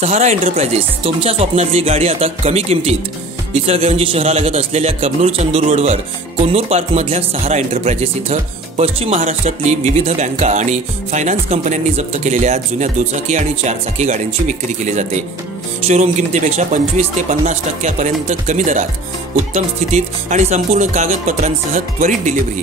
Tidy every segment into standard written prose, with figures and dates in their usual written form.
सहारा enterprises, तुमच्या स्वप्नातली गाडी आता कमी किमतीत. इचलकरंजी शहरालगत असलेल्या कबनूर चंदूर रोडवर कोन्नूर पार्क मधल्या सहारा एंटरप्राइजेस इथं पश्चिम महाराष्ट्रातली विविध बँका आणि फायनान्स कंपन्यांनी जप्त केलेल्या जुन्या दुचाकी आणि चारचाकी गाड्यांची विक्री केली जाते. शोरूम किमतीपेक्षा 25 ते 50% पर्यंत कमी दरात, उत्तम स्थितीत आणि संपूर्ण कागदपत्रांसह त्वरित डिलिव्हरी.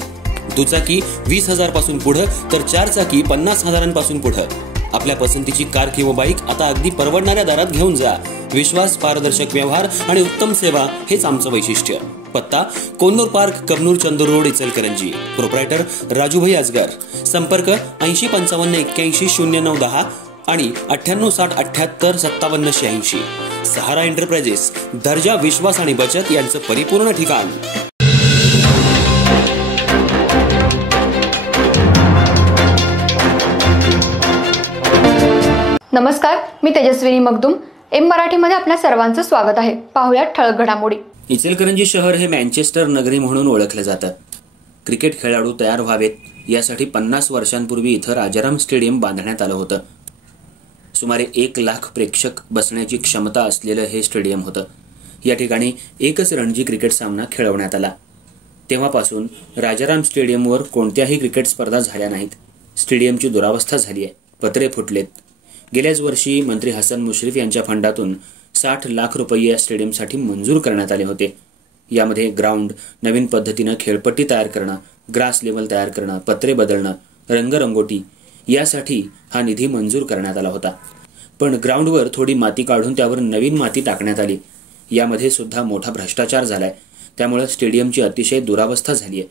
दुचाकी 20,000 पासून पुढे तर चारचाकी 50,000 पासून पुढे. आपल्या पसंतीची कार किंवा बाईक आता अगदी परवडणाऱ्या दरात घेऊन जा. विश्वास, पारदर्शक व्यवहार आणि उत्तम सेवा हेच आमचं वैशिष्ट्य. पत्ता Konnur park, Kabnur Chandur road, Ichalkaranji. Proprietor Rajubhai Ajgar. संपर्क 8055810910 आणि 9860785786. सहारा एंटरप्राइजेस, दर्जा, विश्वास आणि बचत यांचं परिपूर्ण ठिकाण. नमस्कार, मी तेजस्विनी मगदूम. एम मराठीमध्ये आपल्या सर्वांचं स्वागत आहे. पाहूया ठळक घडामोडी. इचलकरंजी शहर हे मँचेस्टर नगरी म्हणून ओळखलं जातं. क्रिकेट खेळाडू तयार व्हावेत यासाठी 50 वर्षांपूर्वी इथं राजाराम स्टेडियम बांधण्यात आलं होतं. सुमारे 1 लाख प्रेक्षक बसण्याची क्षमता असलेलं हे स्टेडियम होतं. या ठिकाणी एकच रणजी क्रिकेट सामना खेळवण्यात आला. तेव्हापासून राजाराम स्टेडियमवर कोणत्याही क्रिकेट स्पर्धा झाल्या नाहीत. स्टेडियमची दुरावस्था झाली आहे. पत्रे फुटलेत. गेल्याच वर्षी मंत्री हसन मुश्रीफ यांच्या फंडातून 60 लाख रुपये या स्टेडियमसाठी मंजूर करण्यात आले होते. यामध्ये ग्राउंड, नवीन पद्धतीनं खेळपट्टी तयार करणं, ग्रास लेवल तयार करणं, पत्रे बदलणं, रंगरंगोटी यासाठी हा निधी मंजूर करण्यात आला होता. पण ग्राउंडवर थोडी माती काढून त्यावर नवीन माती टाकण्यात आली. यामध्ये सुद्धा मोठा भ्रष्टाचार झालाय. त्यामुळे स्टेडियमची अतिशय दुरावस्था झाली आहे.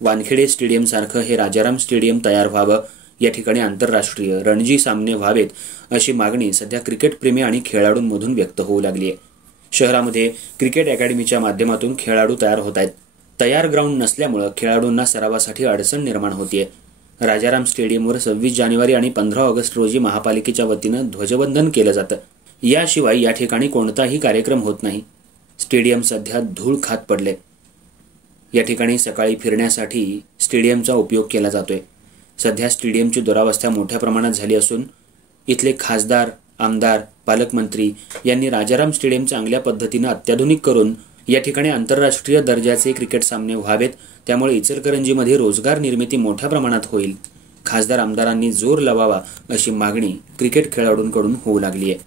वानखेडे स्टेडियम सारखं हे राजाराम स्टेडियम तयार व्हावं, या ठिकाणी आंतरराष्ट्रीय रणजी सामने व्हावेत अशी मागणी सध्या क्रिकेट प्रेमी आणि खेळाडूंमधून व्यक्त होऊ लागली आहे. शहरामध्ये क्रिकेट अकॅडमीच्या माध्यमातून खेळाडू तयार होत आहेत. तयार ग्राउंड नसल्यामुळे खेळाडूंना सरावासाठी अडचण निर्माण होतीये. राजाराम स्टेडियमवर 26 जानेवारी आणि 15 ऑगस्ट रोजी महापालिकेच्या वतीनं ध्वजवंदन केलं जातं. याशिवाय या ठिकाणी कोणताही कार्यक्रम होत नाही. स्टेडियम सध्या धूळ खात पडले. या ठिकाणी सकाळी फिरण्यासाठी स्टेडियमचा उपयोग केला जातोय. सध्या स्टेडियमची दुरावस्था मोठ्या प्रमाणात झाली असून इथले खासदार, आमदार, पालकमंत्री यांनी राजाराम स्टेडियम चांगल्या पद्धतीनं अत्याधुनिक करून या ठिकाणी आंतरराष्ट्रीय दर्जाचे क्रिकेट सामने व्हावेत. त्यामुळे इचलकरंजीमध्ये रोजगार निर्मिती मोठ्या प्रमाणात होईल. खासदार, आमदारांनी जोर लावावा अशी मागणी क्रिकेट खेळाडूंकडून होऊ लागली आहे.